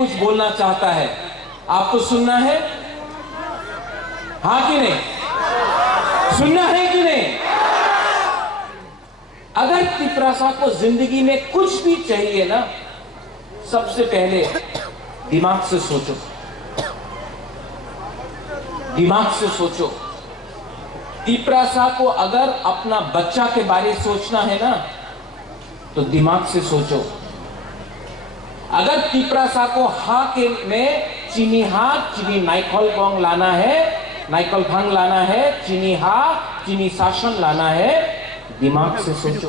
कुछ बोलना चाहता है, आपको सुनना है? हाँ कि नहीं? सुनना है कि नहीं? अगर तिपरासा को जिंदगी में कुछ भी चाहिए ना, सबसे पहले दिमाग से सोचो, दिमाग से सोचो। तिपरासा को अगर अपना बच्चा के बारे में सोचना है ना, तो दिमाग से सोचो। अगर तिपरासा को हा के में चीनी हा चीनी नाइकल भांग लाना है, नाइकल भांग लाना है, चीनी हा चीनी शासन लाना है, दिमाग से सोचो।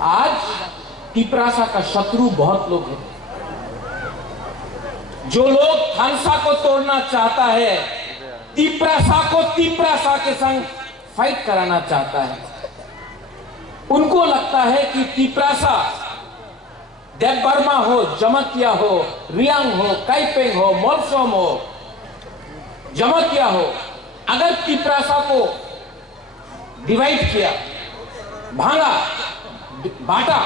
आज तिपरासा का शत्रु बहुत लोग हैं। जो लोग थानसा को तोड़ना चाहता है, तिपरासा के संग फाइट कराना चाहता है, उनको लगता है कि तिपरासा देवबर्मा हो, जमतिया हो, रियांग हो, काइपेंग हो, मोलसोम हो, जमतिया हो, अगर तिपरासा को डिवाइड किया, भांगा, बांटा,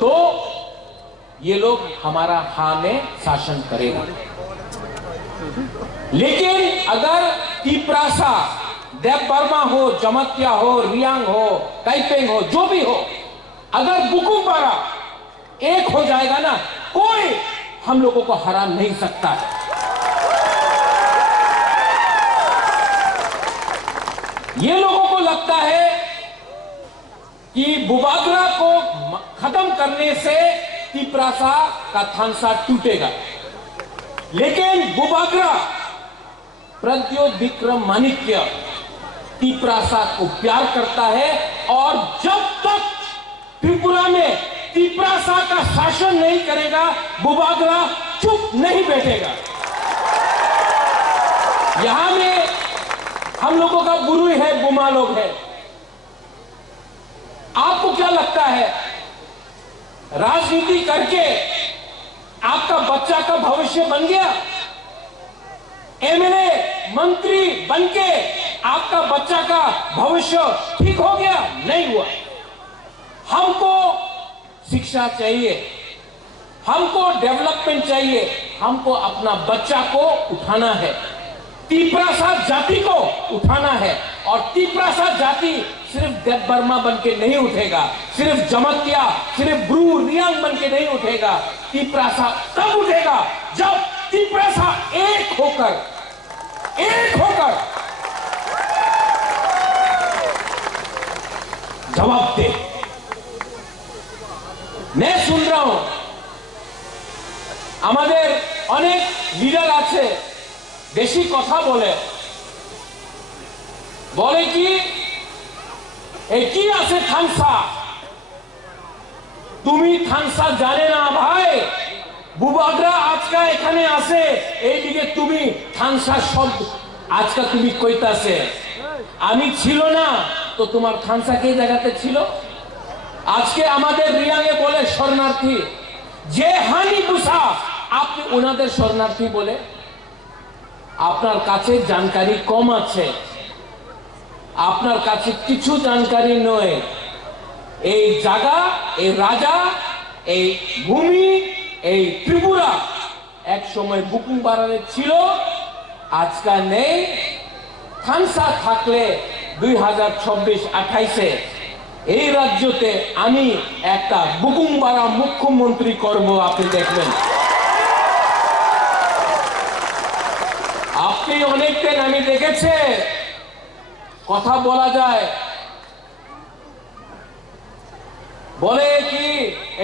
तो ये लोग हमारा हा में शासन करेगा। लेकिन अगर तिपरासा देवबर्मा हो, जमतिया हो, रियांग हो, काइपेंग हो, जो भी हो, अगर बुकुम्बारा एक हो जाएगा ना, कोई हम लोगों को हरा नहीं सकता है। ये लोगों को लगता है कि बुबागरा को खत्म करने से तिपरासा का थानसा टूटेगा। लेकिन बुबागरा प्रद्योत विक्रम माणिक्य तिपरासा को प्यार करता है, और जब तक त्रिपुरा में तिपरासा का शासन नहीं करेगा, बुबागरा चुप नहीं बैठेगा। यहां में हम लोगों का गुरु है, बुमा लोग है। आपको क्या लगता है, राजनीति करके आपका बच्चा का भविष्य बन गया? एमएलए मंत्री बनके आपका बच्चा का भविष्य ठीक हो गया? नहीं हुआ। हमको शिक्षा चाहिए, हमको डेवलपमेंट चाहिए, हमको अपना बच्चा को उठाना है, तिपरासा जाति को उठाना है। और तिपरासा जाति सिर्फ देवबर्मा बनके नहीं उठेगा, सिर्फ जमतिया, सिर्फ ब्रू रियांग बनके नहीं उठेगा। तिपरासा तब उठेगा जब तिपरासा एक होकर जवाब दे। मैं सुन रहा हूं আমাদের অনেক লিডার আছে, বেশি কথা বলে কি কি আছে থানসা, তুমি থানসা জানে না ভাই, বুবাগরা আজকা এখানে আছে, এইদিকে তুমি থানসা শব্দ আজকা তুমি কইতাছে, আমি ছিল না তো তোমার থানসা কে জায়গাতে ছিল? আজকে আমাদের রিয়াংয়ে বলে শরণার্থী, যে হানি বুসা আপনি ওনাদের শরণার্থী বলে? আপনার কাছে জানকারি কম আছে, আপনার কাছে কিছু জানকারি নয়। এই জায়গা, এই রাজা, এই ভূমি, এই ত্রিপুরা এক সময় বুকুমবারারে ছিল, আজকাল নেই। থানসা থাকলে 2026-28-এ এই রাজ্যতে আমি একটা বুকুমবারা মুখ্যমন্ত্রী করব, আপনি দেখবেন। আপনি অনেকদিন আমি দেখেছে কথা বলা যায়, বলে কি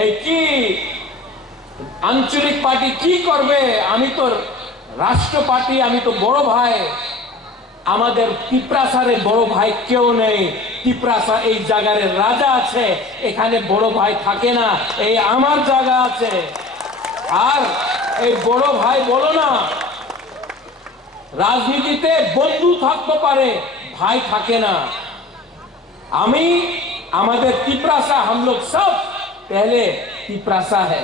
এই কি আঞ্চলিক পার্টি কি করবে, আমি তো রাষ্ট্র পার্টি, আমি তো বড় ভাই। আমাদের তিপরাসারে বড় ভাই কেউ নেই। তিপরাসা এই জায়গার রাজা আছে, এখানে বড় ভাই থাকে না, এই আমার জায়গা আছে। আর এই বড় ভাই বলো না, রাজনীতিতে বন্ধু থাকতে পারে, भाई থাকে না। আমি আমাদের तिपरासा, हम लोग सब पहले तिपरासा है,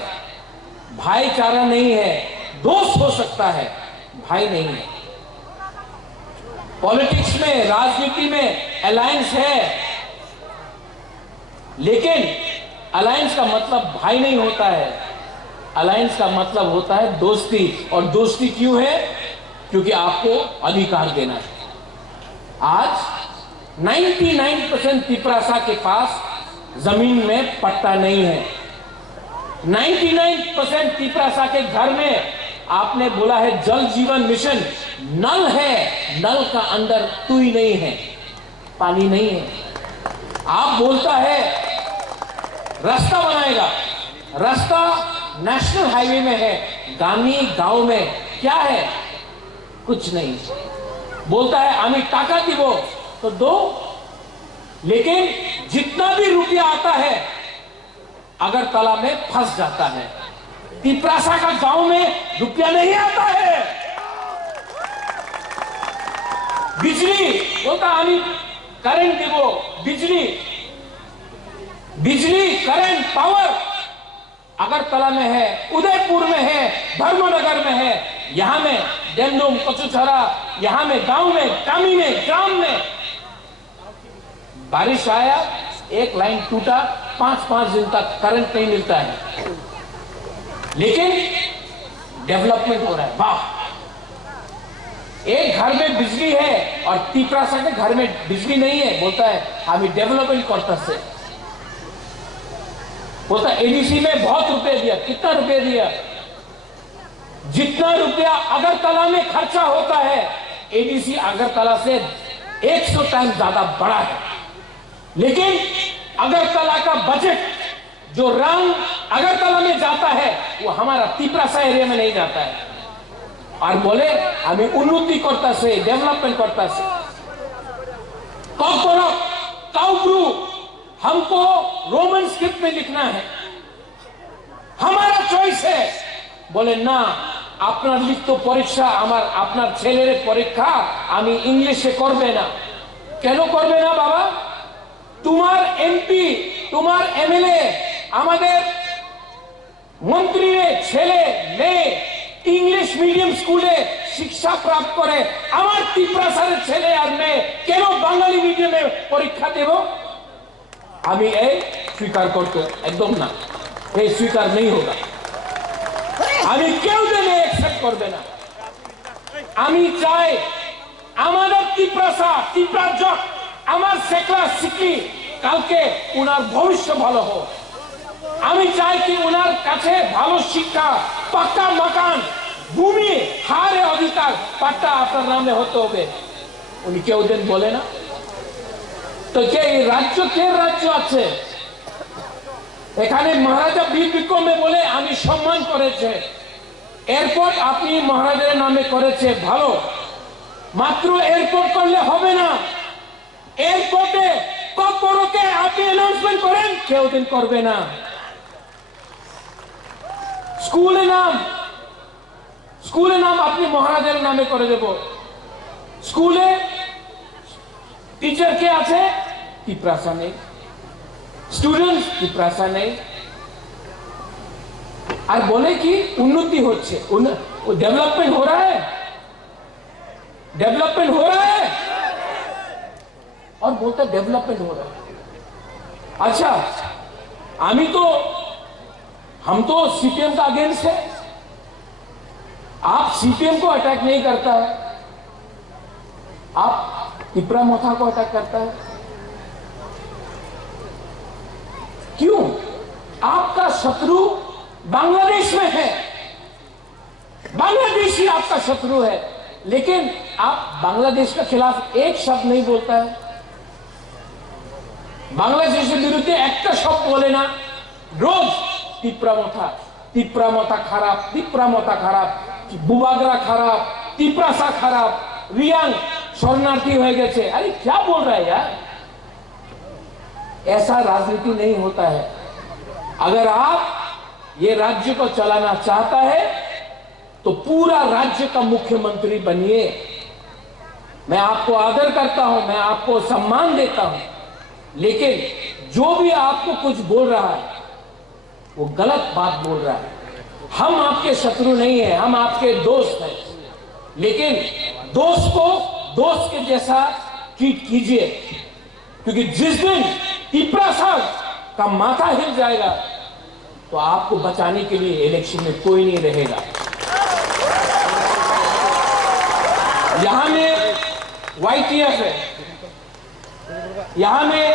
भाईचारा नहीं है, दोस्त हो सकता है, भाई नहीं है। पॉलिटिक्स में, राजनीति में अलायंस है, लेकिन अलायंस का मतलब भाई नहीं होता है। अलायंस का मतलब होता है दोस्ती, और दोस्ती क्यों है? क्योंकि आपको अधिकार देना है। आज 99% तिपरासा के पास जमीन में पट्टा नहीं है। 99% तिपरासा के घर में आपने बोला है जल जीवन मिशन, नल है, नल का अंदर तुई नहीं है, पानी नहीं है। आप बोलता है रास्ता बनाएगा, रास्ता नेशनल हाईवे में है, गामी गांव में क्या है? कुछ नहीं। बोलता है आमी टाका दिबो, तो दो, लेकिन जितना भी रुपया आता है अगरतला में फंस जाता है। तिपरासा का गांव में रुपया नहीं आता है। बिजली बोलता आमी करंट दिबो, बिजली करंट पावर अगरतला में है, उदयपुर में है, धर्मनगर में है, यहां में डेमडोम कचुछरा, यहां में गांव में, कामी में, ग्राम में बारिश आया, एक लाइन टूटा, 5-5 दिन तक करंट नहीं मिलता है, लेकिन डेवलपमेंट हो रहा है। वाह! एक घर में बिजली है और तिपरासा के घर में बिजली नहीं है, बोलता है हमें डेवलपमेंट करता से। बोलता एडीसी में बहुत रुपए दिया। कितना रुपए दिया? जितना रुपया अगरतला में खर्चा होता है, एडीसी अगरतला से 100 टाइम ज्यादा बड़ा है। लेकिन अगरतला का बजट जो रंग अगरतला में जाता है वो हमारा तिपरासा एरिया में नहीं जाता है। और बोले हमें उन्नति करता से, डेवलपमेंट करता से। काउब्रू हमको रोमन स्क्रिप्ट में लिखना है, हमारा चॉइस है। बोले ना, আপনার লিখিত পরীক্ষা আমার আপনার ছেলের পরীক্ষা আমি ইংলিশে করবে না। কেন করবে না বাবা? তোমার এমপি, তোমার এমএলএ, আমাদের মন্ত্রীর ছেলে মেয়ে ইংলিশ মিডিয়াম স্কুলে শিক্ষা প্রাপ্ত করে, আমার তিপরাসার ছেলে আর মেয়ে কেন বাঙালি মিডিয়ামে পরীক্ষা দেব? আমি এই স্বীকার করতে একদম না, এই স্বীকার নেই হোগা। আমি কেউ দেবে একসেপ্ট করবে না। আমি চাই আমাদের তিপরাসা, তিপরাজক, আমার সেকলা সিকলি কালকে উনার ভবিষ্য ভালো হোক। আমি চাই কি উনার কাছে ভালো শিক্ষা, পাক্কা মাকান, ভূমি, হারে অধিকার, পাট্টা আপনার নামে হতে হবে। উনি কেউ দেন বলে না। তো কে রাজ্য, কে রাজ্য আছে এখানে? মহারাজা বীর বিক্রমে বলে আমি সম্মান করেছে, এয়ারপোর্ট আপনি মহারাজের নামে করেছে, ভালো। মাত্র এয়ারপোর্ট করলে হবে না, এয়ারপোর্টে কর্পোরেটকে আপনি অ্যানাউন্সমেন্ট করেন, কেউ দিন করবে না। স্কুলে নাম আপনি মহারাজের নামে করে দেব। স্কুলে টিচার কে আছে? তিপরাসা নেই। স্টুডেন্ট তিপরাসা নেই। और बोले कि उन्नति होच्छे, डेवलपमेंट हो रहा है, डेवलपमेंट हो रहा है, और बोलता डेवलपमेंट हो रहा है। अच्छा, हम तो सीपीएम का अगेंस्ट है। आप सीपीएम को अटैक नहीं करता है, आप तिपरा मोथा को अटैक करता है। क्यों? आपका शत्रु बांग्लादेश में है, बांग्लादेश ही आपका शत्रु है, लेकिन आप बांग्लादेश के खिलाफ एक शब्द नहीं बोलता है। बांग्लादेश के विरुद्ध एक शब्द बोले ना, रोज तिपरा मोथा खराब, बुबागरा खराब, तिपरासा खराब, रियांग शरणार्थी हो गए। अरे क्या बोल रहा है यार? ऐसा राजनीति नहीं होता है। अगर आप ये राज्य को चलाना चाहता है तो पूरा राज्य का मुख्यमंत्री बनिए। मैं आपको आदर करता हूं, मैं आपको सम्मान देता हूं, लेकिन जो भी आपको कुछ बोल रहा है वो गलत बात बोल रहा है। हम आपके शत्रु नहीं है, हम आपके दोस्त हैं, लेकिन दोस्त को दोस्त के जैसा ट्रीट कीजिए, क्योंकि जिस दिन तिपरासा का माथा हिल जाएगा तो आपको बचाने के लिए इलेक्शन में कोई नहीं रहेगा। यहां में YTF है, यहां में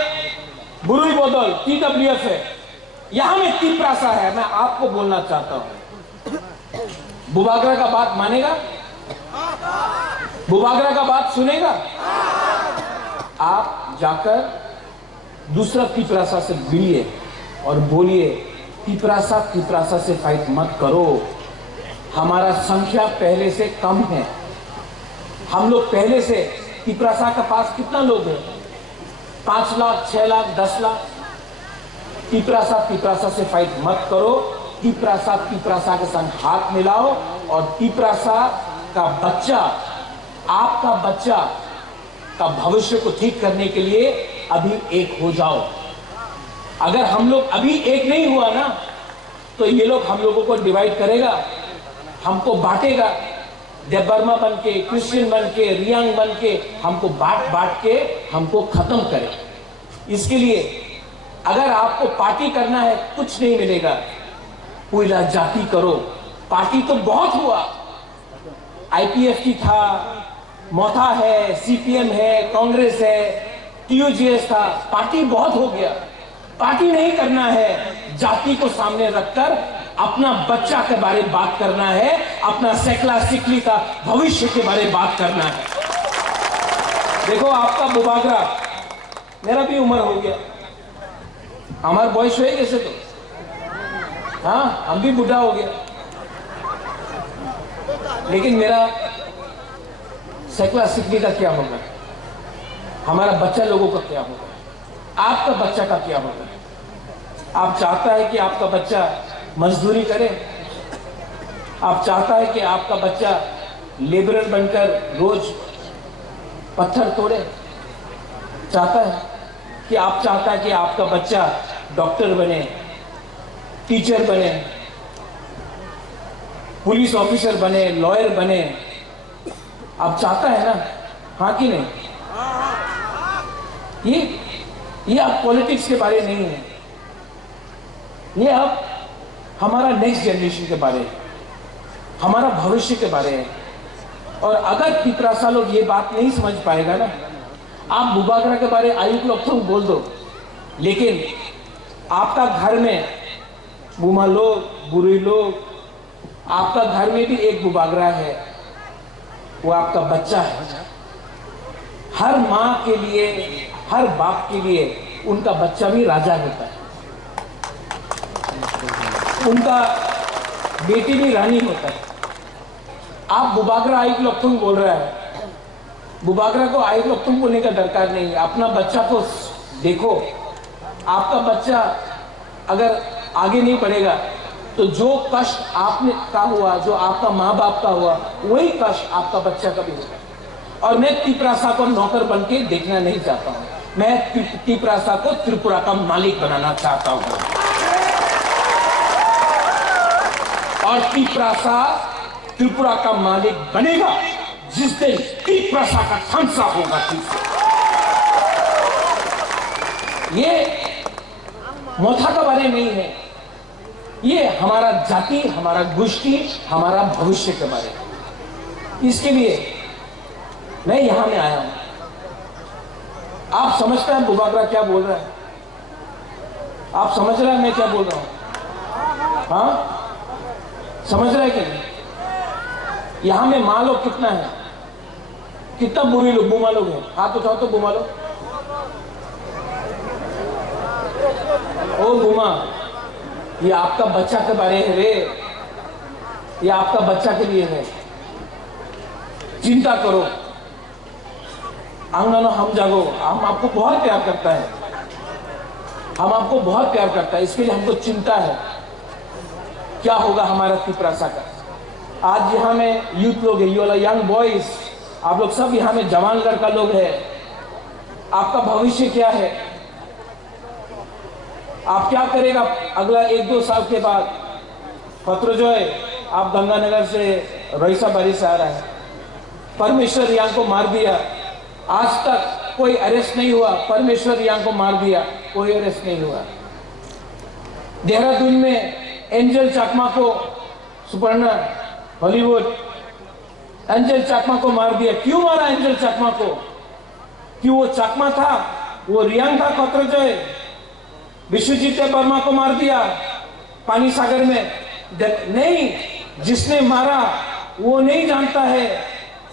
बुरुई बदल TWF है, यहां में तिपरासा है। मैं आपको बोलना चाहता हूं, बुबागरा का बात मानेगा? बुबागरा का बात सुनेगा? आप जाकर दूसरा तिपरासा से मिलिए और बोलिए तिपरासा से फाइट मत करो। हमारा संख्या पहले से कम है। हम लोग पहले से, तिपरासा के पास कितना लोग हैं? 5 लाख, 6 लाख, 10 लाख। तिपरासा से फाइट मत करो। तिपरासा के संग हाथ मिलाओ और तिपरासा का बच्चा, आपका बच्चा का भविष्य को ठीक करने के लिए अभी एक हो जाओ। अगर हम लोग अभी एक नहीं हुआ ना, तो ये लोग हम लोगों को डिवाइड करेगा, हमको बांटेगा। देवबर्मा बन के, क्रिश्चियन बन के, रियांग बन के हमको बांट के हमको खत्म करे। इसके लिए अगर आपको पार्टी करना है, कुछ नहीं मिलेगा। पूरा जाति करो। पार्टी तो बहुत हुआ, IPF की था, मोथा है, CPM है, कांग्रेस है, TUGS था। पार्टी बहुत हो गया। पार्टी नहीं करना है, जाति को सामने रखकर अपना बच्चा के बारे में बात करना है, अपना सेकला सिकली का भविष्य के बारे में बात करना है। देखो आपका बुबागरा, मेरा भी उम्र हो गया, हमारा बॉयस हुए कैसे तो, हाँ हम भी बूढ़ा हो गया, लेकिन मेरा सेकला सिकली का क्या होगा? हमारा बच्चा लोगों का क्या होगा? आपका बच्चा का क्या होगा? आप चाहता है कि आपका बच्चा मजदूरी करे? आप चाहता है कि आपका बच्चा लेबरर बनकर रोज पत्थर तोड़े? चाहता है कि आप चाहता है कि आपका बच्चा डॉक्टर बने, टीचर बने, पुलिस ऑफिसर बने, लॉयर बने? आप चाहता है ना? हाँ कि नहीं? ये आप पॉलिटिक्स के बारे नहीं है, ये अब हमारा नेक्स्ट जनरेशन के बारे है, हमारा भविष्य के बारे है। और अगर तिपरासा लोग ये बात नहीं समझ पाएगा ना, आप बुबागरा के बारे आयुक्त लोग तो बोल दो, लेकिन आपका घर में बुमा लोग, बुरी लोग, आपका घर में भी एक बुबागरा है, वो आपका बच्चा है। हर माँ के लिए, हर बाप के लिए उनका बच्चा भी राजा होता है, उनका बेटी भी रानी होता है। आप बुबागरा आयुक्त लोग बोल रहा है, बुबागरा को आयुक्त लोग बोलने का दरकार नहीं है। अपना बच्चा को देखो, आपका बच्चा अगर आगे नहीं बढ़ेगा तो जो कष्ट आपने का हुआ, जो आपका माँ बाप का हुआ, वही कष्ट आपका बच्चा का भी होगा। और मैं तिपरासा को नौकर बन के देखना नहीं चाहता हूँ, मैं तिपरासा को त्रिपुरा का मालिक बनाना चाहता हूँ। और तिपरासा त्रिपुरा का मालिक बनेगा जिस दिन तिपरासा का थांसा होगा। ये मोथा का बारे नहीं है, ये हमारा जाति, हमारा गोष्ठी, हमारा भविष्य के बारे में। इसके लिए मैं यहां में आया हूं। आप समझते हैं बुबागरा क्या बोल रहा है? आप समझ रहे हैं मैं क्या बोल रहा हूं? हाँ, समझ रहे हैं कि नहीं? यहां में माँ लोग कितना है, कितना बुरी लोग, बुमा लोग हैं? हाथ उठाओ तो बुमा लोग। ओ बुमा, ये आपका बच्चा के बारे है रे, ये आपका बच्चा के लिए है। चिंता करो, आंगनो हम जागो। हम आपको बहुत प्यार करता है, हम आपको बहुत प्यार करता है, इसके लिए हमको चिंता है क्या होगा हमारा तिपरासा का। आज यहाँ में यूथ लोग है, ये वाला यंग बॉयज, आप लोग सब यहाँ में जवान लड़का लोग है। आपका भविष्य क्या है? आप क्या करेगा अगला 1-2 साल के बाद? पत्र जो है, आप गंगानगर से, रईसा बारी से आ रहा है। परमेश्वर यहाँ को मार दिया, आज तक कोई अरेस्ट नहीं हुआ। परमेश्वर यहाँ को मार दिया, कोई अरेस्ट नहीं हुआ। देहरादून में एंजल चाकमा को, सुपर्णा हॉलीवुड, एंजल चाकमा को मार दिया। क्यों मारा एंजल चाकमा को? क्यों वो चाकमा था? वो रियांग था खत्रजय? विश्वजीत वर्मा को मार दिया पानी सागर में? नहीं, जिसने मारा वो नहीं जानता है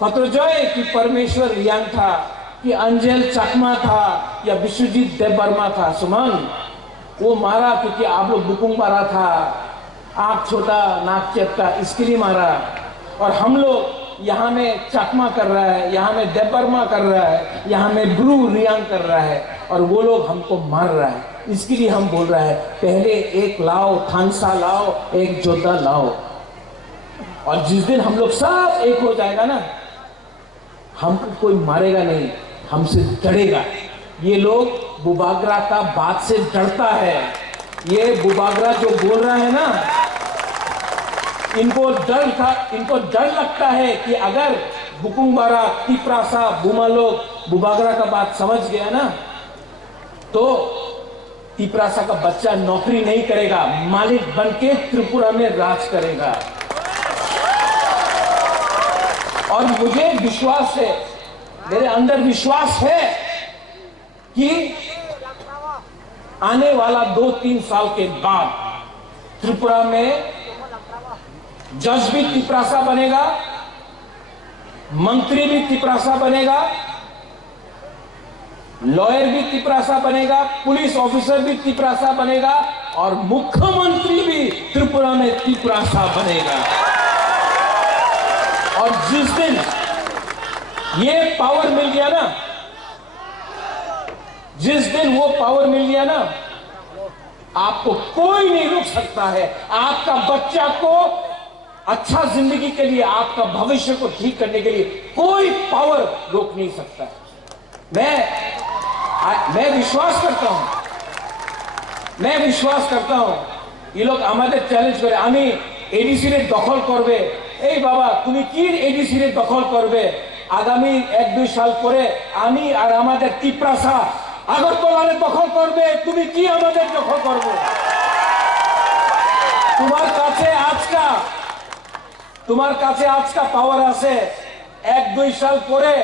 खत्रजय कि परमेश्वर रियांग था, कि अंजल चाकमा था, या विश्वजीत देववर्मा था। सुमन, वो मारा क्योंकि आप लोग बुकुंग मारा था, आंख छोटा नाक चपटा, इसके लिए मारा। और हम लोग यहाँ में चाकमा कर रहा है, यहाँ में देववर्मा कर रहा है, यहाँ में ब्रू रियांग कर रहा है, और वो लोग हमको मार रहा है। इसके लिए हम बोल रहा है पहले एक लाओ, थानसा लाओ, एक जोधा लाओ। और जिस दिन हम लोग सब एक हो जाएगा ना, हमको कोई मारेगा नहीं, हमसे डरेगा। ये लोग बुबागरा का बात से डरता है। ये बुबागरा जो बोल रहा है ना, इनको डर लगता है कि अगर बुकुंबारा, तिप्रासा, बुमा लोग बुबागरा का बात समझ गया ना, तो तिप्रासा का बच्चा नौकरी नहीं करेगा, मालिक बनके त्रिपुरा में राज करेगा। और मुझे विश्वास है, मेरे अंदर विश्वास है कि आने वाला 2-3 साल के बाद त्रिपुरा में जज भी तिप्रासा बनेगा, मंत्री भी तिप्रासा बनेगा, लॉयर भी तिप्रासा बनेगा, पुलिस ऑफिसर भी तिप्रासा बनेगा, और मुख्यमंत्री भी त्रिपुरा में तिप्रासा बनेगा। और जिस दिन ये पावर मिल गया ना, जिस दिन वो पावर मिल गया ना, आपको कोई नहीं रोक सकता है। आपका बच्चा को अच्छा जिंदगी के लिए, आपका भविष्य को ठीक करने के लिए कोई पावर रोक नहीं सकता। मैं विश्वास करता हूं ये लोग हमारे चैलेंज करे, आमी एडीसी रे दखल करबे। এই বাবা, তুমি কি এডিসি রে দখল করবে? আগামী 1-2 সাল পরে আমি আর আমাদের তিপ্রাসা আগরতলারে দখল করবে, তুমি কি আমাদের দখল করবে? তোমার কাছে আজকা পাওয়ার আছে, 1-2 সাল পরে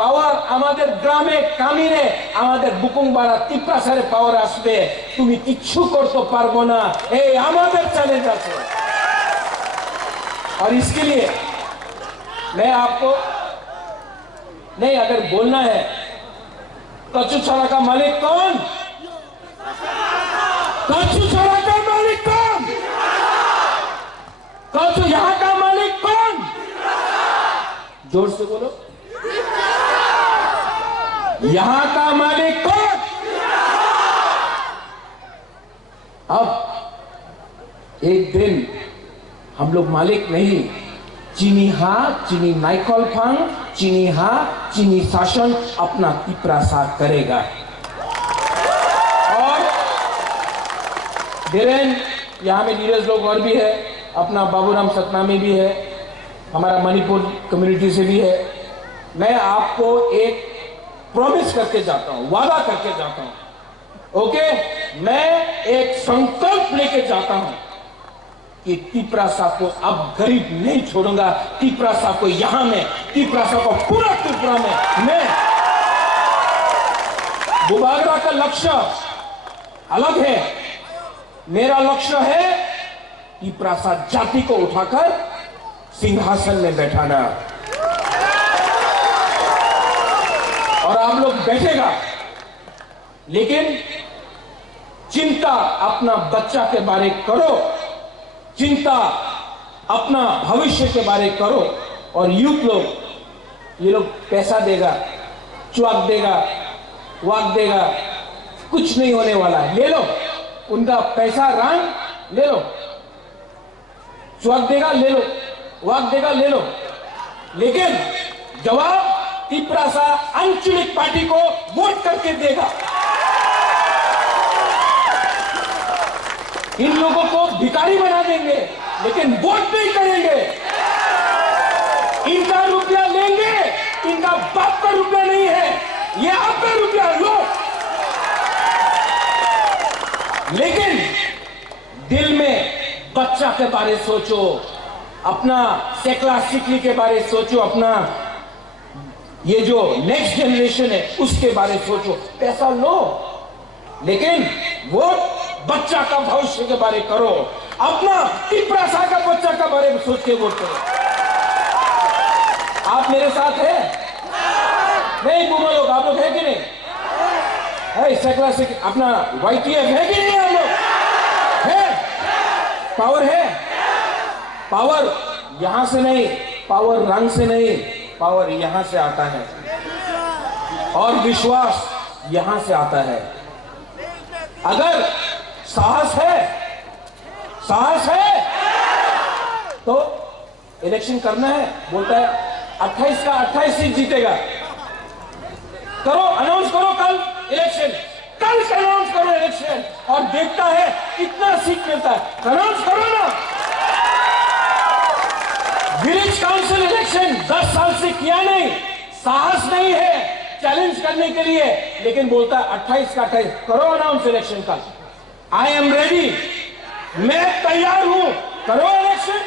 পাওয়ার আমাদের গ্রামে কামিনে, আমাদের বুকুংবাড়া তিপ্রাসারে পাওয়ার আসবে। তুমি কিচ্ছু করতে পারবো না, এই আমাদের চ্যালেঞ্জ আছে। और इसके लिए मैं आपको नहीं, अगर बोलना है, कच्चू छड़ा का मालिक कौन? कच्चू छड़ा का मालिक कौन? कच्चू यहां का मालिक कौन? जोर से बोलो, यहां का मालिक कौन? अब एक दिन हम लोग मालिक नहीं, चीनी चीनी नाइकॉल फंग, चीनी शासन अपना तिप्रासा करेगा। और धीरेन यहाँ में लीडर्स लोग और भी है, अपना बाबूराम सतनामी भी है, हमारा मणिपुर कम्युनिटी से भी है। मैं आपको एक प्रॉमिस करके जाता हूँ, वादा करके जाता हूँ, ओके? मैं एक संकल्प लेके जाता हूँ कि तिप्रासा को अब गरीब नहीं छोड़ूंगा। तिप्रासा को यहां में, तिप्रासा को पूरा त्रिपुरा में मैं, बुबागरा का लक्ष्य अलग है, मेरा लक्ष्य है तिप्रासा जाति को उठाकर सिंहासन में बैठाना। और आप लोग बैठेगा, लेकिन चिंता अपना बच्चा के बारे करो, चिंता अपना भविष्य के बारे करो। और यूथ लोग, ये लोग पैसा देगा, च्वाक देगा, वाक देगा, कुछ नहीं होने वाला है। ले लो उनका पैसा, रंग ले लो, च्वाक देगा ले लो, वाक देगा ले लो, लेकिन जवाब तिप्रासा आंचलिक पार्टी को वोट करके देगा। इन लोगों को भिखारी बना देंगे, लेकिन वोट नहीं करेंगे। इनका रुपया लेंगे, इनका बाप का रुपया नहीं है, ये आपका रुपया लो, लेकिन दिल में बच्चा के बारे सोचो, अपना सेकला सिकली के बारे सोचो, अपना ये जो नेक्स्ट जनरेशन है उसके बारे सोचो। पैसा लो, लेकिन वो बच्चा का भविष्य के बारे करो, अपना तिपरासा का बच्चा का बारे में सोच के वोट करो। आप मेरे साथ है? नहीं बुमा लोग, आप लोग है कि नहीं? है सेकला से अपना YTF है कि नहीं? आप लोग है? पावर है? पावर यहां से नहीं, पावर रंग से नहीं, पावर यहां से आता है, और विश्वास यहां से आता है। अगर साहस है तो इलेक्शन करना है। बोलता है 28 का 28 सीट जीतेगा, करो, अनाउंस करो कल इलेक्शन, कल से अनाउंस करो इलेक्शन, और देखता है कितना सीट मिलता है। अनाउंस करो ना। विलेज काउंसिल इलेक्शन 10 साल से किया नहीं, साहस नहीं है चैलेंज करने के लिए, लेकिन बोलता है 28 का 28, करो अनाउंस इलेक्शन का। आई एम रेडी, मैं तैयार हूं, करो इलेक्शन।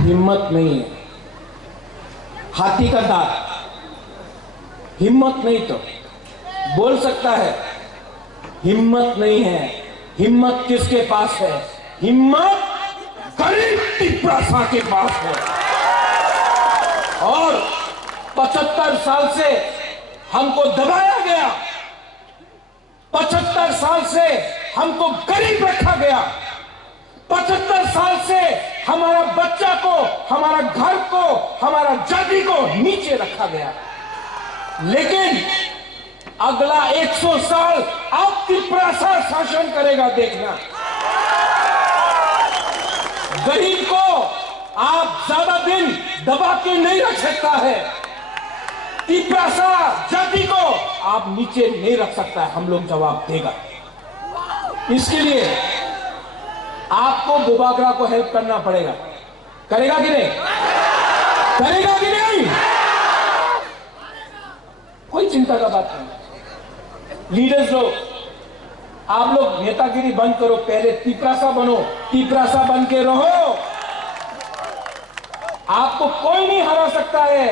हिम्मत नहीं है, हाथी का दांत, हिम्मत नहीं तो बोल सकता है, हिम्मत नहीं है। हिम्मत किसके पास है? हिम्मत गरीब तिपरासा के पास है। और 75 साल से हमको दबाया गया, 75 साल से हमको गरीब रखा गया, 75 साल से हमारा बच्चा को, हमारा घर को, हमारा जाति को नीचे रखा गया। लेकिन अगला 100 साल अब तिपरासा शासन करेगा, देखना। गरीब को आप ज्यादा दिन दबा के नहीं रख सकता है, तिपरासा जाति को आप नीचे नहीं रख सकता है। हम लोग जवाब देगा। इसके लिए आपको बुबागरा को हेल्प करना पड़ेगा। करेगा कि नहीं? करेगा कि नहीं? कोई चिंता का बात नहीं। लीडर्स लोग, आप लोग नेतागिरी बंद करो, पहले तिपरासा बनो, तिपरासा बन के रहो। आपको कोई नहीं हरा सकता है।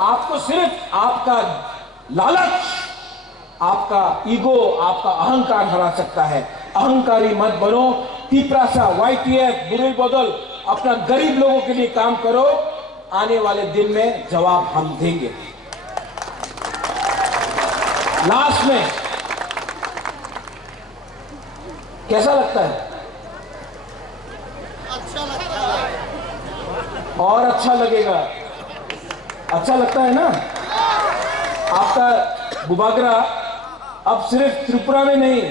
आपको सिर्फ आपका लालच, आपका ईगो, आपका अहंकार हरा सकता है। अहंकारी मत बनो। तिपरासा, YTF, बुरुल बदल, अपना गरीब लोगों के लिए काम करो। आने वाले दिन में जवाब हम देंगे। लास्ट में कैसा लगता है? अच्छा लगता है और अच्छा लगेगा। अच्छा लगता है ना? आपका बुबागरा अब सिर्फ त्रिपुरा में नहीं,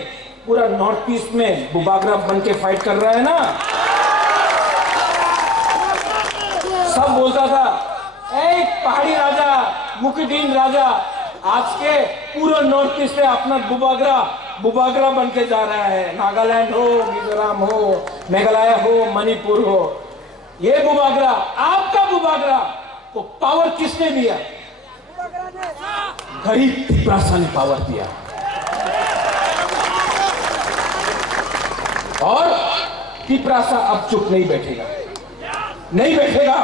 पूरा नॉर्थ ईस्ट में बुबागरा बन के फाइट कर रहा है ना। सब बोलता था ए पहाड़ी राजा, मुकुटहीन राजा, आज के पूरा नॉर्थ ईस्ट में अपना बुबागरा बन के जा रहा है। नागालैंड हो, मिजोरम हो, मेघालय हो, मणिपुर हो, ये बुबागरा, आपका बुबागरा को पावर किसने दिया? गरीब तिपरासा ने पावर दिया। और तिपरासा अब चुप नहीं बैठेगा, नहीं बैठेगा।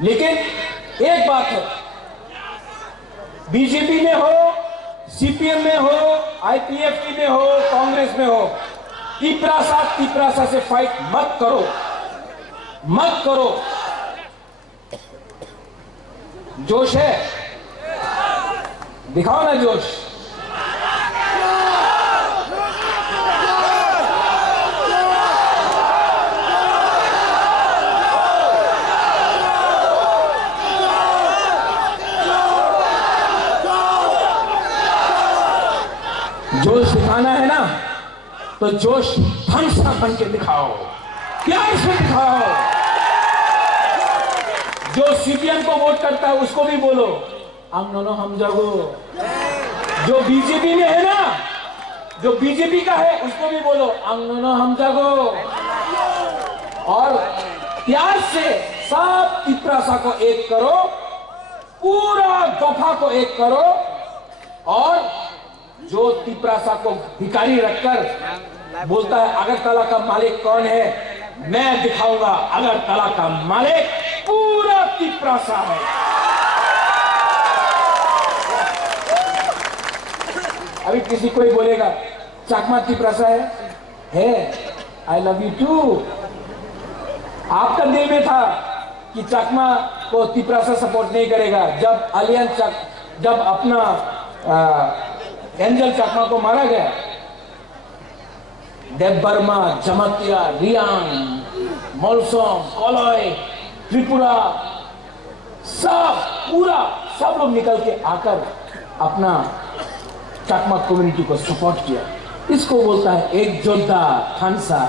लेकिन एक बात है, बीजेपी में हो, CPM में हो, IPFT में हो, कांग्रेस में हो, तिपरासा से फाइट मत करो, मत करो। जोश है? दिखाओ ना जोश। जोश दिखाना है ना, तो जोश हंसा बन के दिखाओ, प्यार से दिखाओ। जो CPM को वोट करता है उसको भी बोलो हम दोनों हम जागो। जो बीजेपी में है ना, जो बीजेपी का है उसको भी बोलो हम दोनों हम जागो। और प्यार से सब तिपरासा को एक करो, पूरा दफा को एक करो, और जो तिपरासा को भिखारी रखकर बोलता है अगरतला का मालिक कौन है, मैं दिखाऊंगा अगरतला का मालिक पूरा तिपरासा है। अभी किसी कोई बोलेगा चकमा तिपरासा है आई लव यू टू। आपका दिल में था कि चकमा को तिपरासा सपोर्ट नहीं करेगा। जब अपना एंजल चकमा को मारा गया, देवबर्मा, जमातिया, रियांग, मोलसोम, कोलोय, त्रिपुरा, सब लोग निकल के आकर अपना चकमा कम्युनिटी को सपोर्ट किया। इसको बोलता है एक योद्धा खानसा।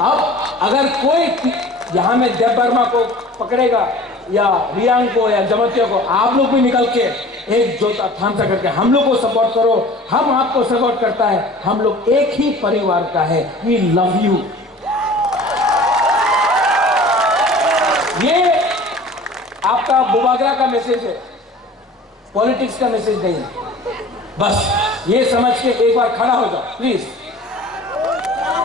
अब अगर कोई यहां में देवबर्मा को पकड़ेगा या रियांग को या जमातिया को, आप लोग भी निकल के एक जोता थानसा करके हम लोग को सपोर्ट करो, हम आपको सपोर्ट करता है, हम लोग एक ही परिवार का है, वी लव यू। ये आपका बुबागरा का मैसेज है, पॉलिटिक्स का मैसेज नहीं है। बस ये समझ के एक बार खड़ा हो जाओ प्लीज।